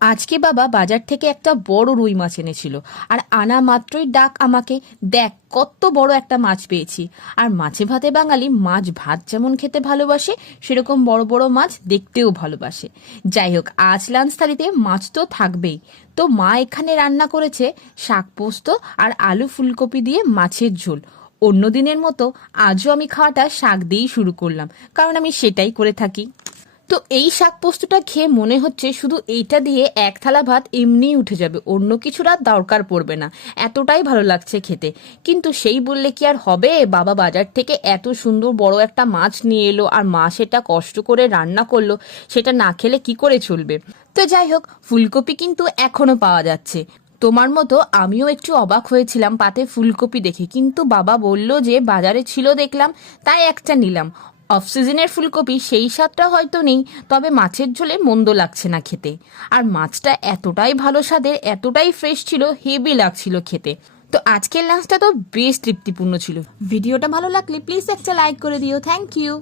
আজকে বাবা বাজার থেকে একটা বড় রুই মাছ এনেছিল। আর আনা মাত্রই ডাক আমাকে, দেখ, কত বড় একটা মাছ পেয়েছি। আর মাছে ভাতে বাঙালি মাছ ভাত যেমন খেতে ভালোবাসে, সেরকম বড় বড় মাছ দেখতেও ভালোবাসে। যাই হোক, আজ লাঞ্চ থালিতে মাছ তো থাকবেই। তো মা এখানে রান্না করেছে শাক পোস্ত আর আলু ফুলকপি দিয়ে মাছের ঝোল। অন্য দিনের মতো আজও আমি খাওয়াটা শাক দিয়েই শুরু করলাম, কারণ আমি সেটাই করে থাকি। তো এই শাক পোস্তটা খেয়ে মনে হচ্ছে শুধু এইটা দিয়ে এক থালা ভাত এমনিই উঠে যাবে, অন্য কিছুর আর দরকার পড়বে না। এতটাই ভালো লাগছে খেতে। কিন্তু সেই বললে কি আর হবে? বাবা বাজার থেকে এত সুন্দর বড় একটা মাছ নিয়ে এলো আর মা সেটা কষ্ট করে রান্না করল, সেটা না খেলে কি করে চলবে? তো যাই হোক, ফুলকপি কিন্তু এখনও পাওয়া যাচ্ছে। তোমার মতো আমিও একটু অবাক হয়েছিলাম পাতে ফুলকপি দেখে। কিন্তু বাবা বলল যে বাজারে ছিল দেখলাম, তাই একটা নিলাম। অফ সিজনের ফুলকপি সেই স্বাদটা হয়তো নেই, তবে মাছের ঝোলে মন্দ লাগছে না খেতে। আর মাছটা এতটাই ভালো স্বাদের, এতটাই ফ্রেশ ছিল হেভি লাগছিল খেতে। তো আজকের লাঞ্চটা তো বেশ তৃপ্তিপূর্ণ ছিল। ভিডিওটা ভালো লাগলে প্লিজ একটা লাইক করে দিও। Thank you